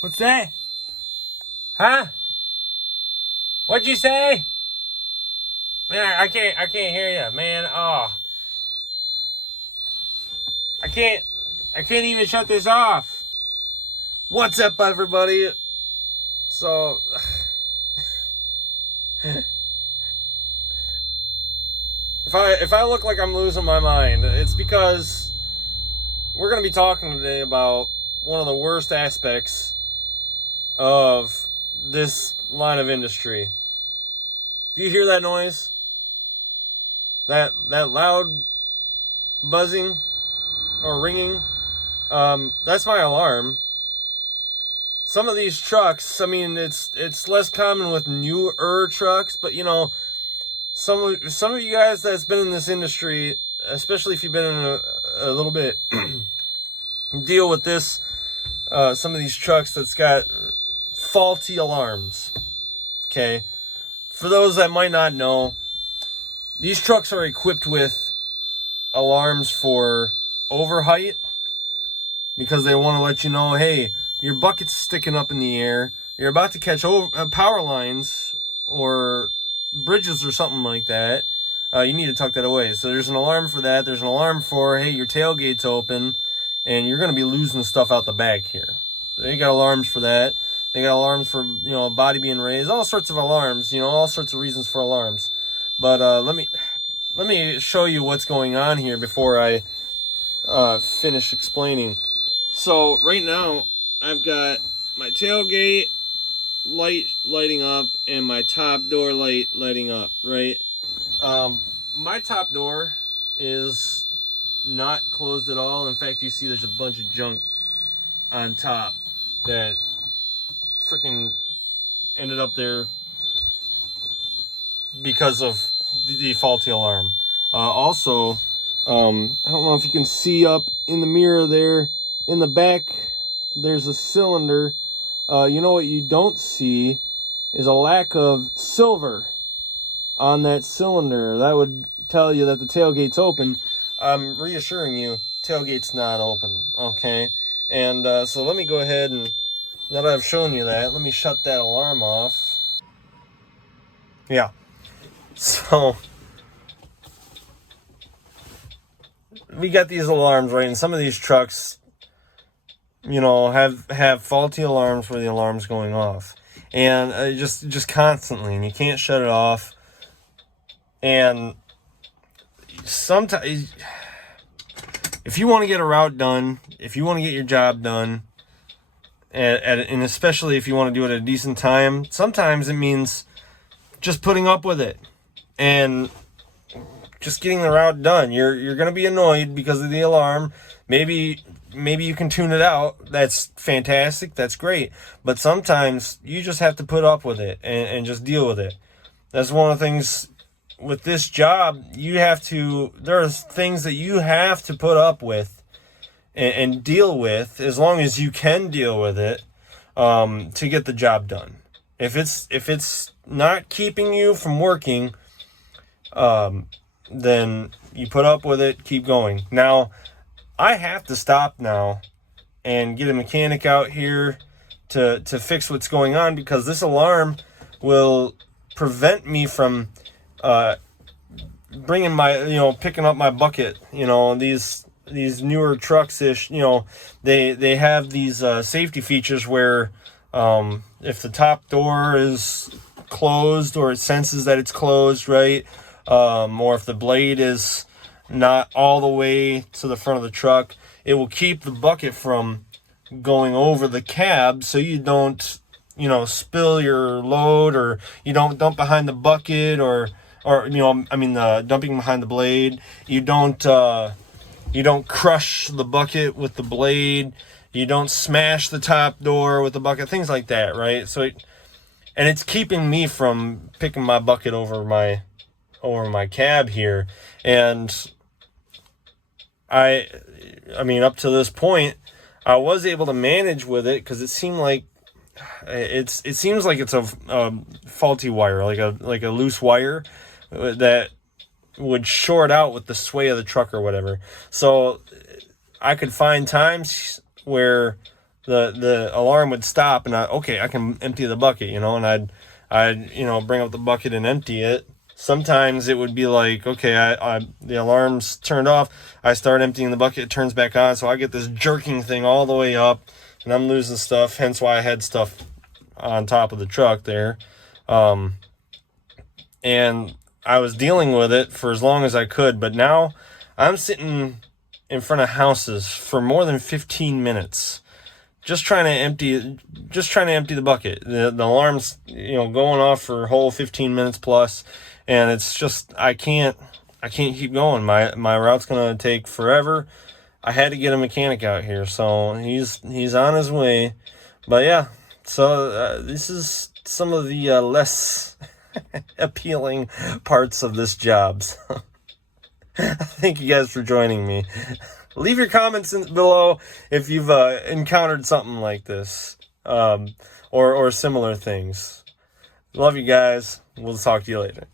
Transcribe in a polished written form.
What's that? Huh? What'd you say? Man, I can't hear you, man. Oh, I can't even shut this off. What's up, everybody? So, if I look like I'm losing my mind, it's because we're gonna be talking today about one of the worst aspects of this line of industry. Do you hear that noise? That loud buzzing or ringing? That's my alarm. Some of these trucks, I mean, it's less common with newer trucks, but you know, some of you guys that's been in this industry, especially if you've been in a little bit, deal with this. Some of these trucks that's got faulty alarms. Okay, for those that might not know, these trucks are equipped with alarms for overheight because they want to let you know, hey, your bucket's sticking up in the air. You're about to catch power lines or bridges or something like that. You need to tuck that away. So there's an alarm for that. There's an alarm for, hey, your tailgate's open and you're going to be losing stuff out the back here. They got alarms for that. They got alarms for, you know, body being raised, all sorts of alarms, you know, all sorts of reasons for alarms. But let me show you what's going on here before I finish explaining. So right now I've got my tailgate lighting up and my top door lighting up, right? My top door is not closed at all. In fact, you see there's a bunch of junk on top that freaking ended up there because of the faulty alarm. Also, I don't know if you can see up in the mirror there in the back, there's a cylinder. You know what you don't see is a lack of silver on that cylinder. That would tell you that the tailgate's open. I'm reassuring you, tailgate's not open, okay? And so let me go ahead and, now that I've shown you that, let me shut that alarm off. Yeah. So, we got these alarms, right? And some of these trucks, you know, have faulty alarms where the alarm's going off. And just constantly, and you can't shut it off. And sometimes, if you want to get a route done, if you want to get your job done, and especially if you want to do it at a decent time, sometimes it means just putting up with it and just getting the route done. You're going to be annoyed because of the alarm. Maybe you can tune it out. That's fantastic. That's great. But sometimes you just have to put up with it and just deal with it. That's one of the things with this job. There's things that you have to put up with and deal with, as long as you can deal with it, to get the job done. If it's not keeping you from working, then you put up with it, keep going. Now, I have to stop now and get a mechanic out here to fix what's going on, because this alarm will prevent me from picking up my bucket. You know, these newer trucks, you know, they have these safety features where if the top door is closed, or it senses that it's closed, right, or if the blade is not all the way to the front of the truck, it will keep the bucket from going over the cab, so you don't, you know, spill your load, or you don't dump behind the bucket, or you know, I mean, dumping behind the blade. You don't crush the bucket with the blade. You don't smash the top door with the bucket, things like that, right? So and it's keeping me from picking my bucket over my cab here. And I mean, up to this point, I was able to manage with it, because it seemed like it seems like it's a faulty wire, like a loose wire that would short out with the sway of the truck or whatever. So I could find times where the alarm would stop, and I can empty the bucket, and I'd bring up the bucket and empty it. Sometimes it would be like, okay, the alarm's turned off, I start emptying the bucket, it turns back on, so I get this jerking thing all the way up, and I'm losing stuff, hence why I had stuff on top of the truck there. And I was dealing with it for as long as I could, but now I'm sitting in front of houses for more than 15 minutes just trying to empty the bucket. The alarm's going off for a whole 15 minutes plus, and it's just I can't keep going. My route's gonna take forever. I had to get a mechanic out here, so he's on his way. But yeah, so this is some of the less appealing parts of this job. So thank you guys for joining me. Leave your comments below if you've encountered something like this, or similar things. Love you guys. We'll talk to you later.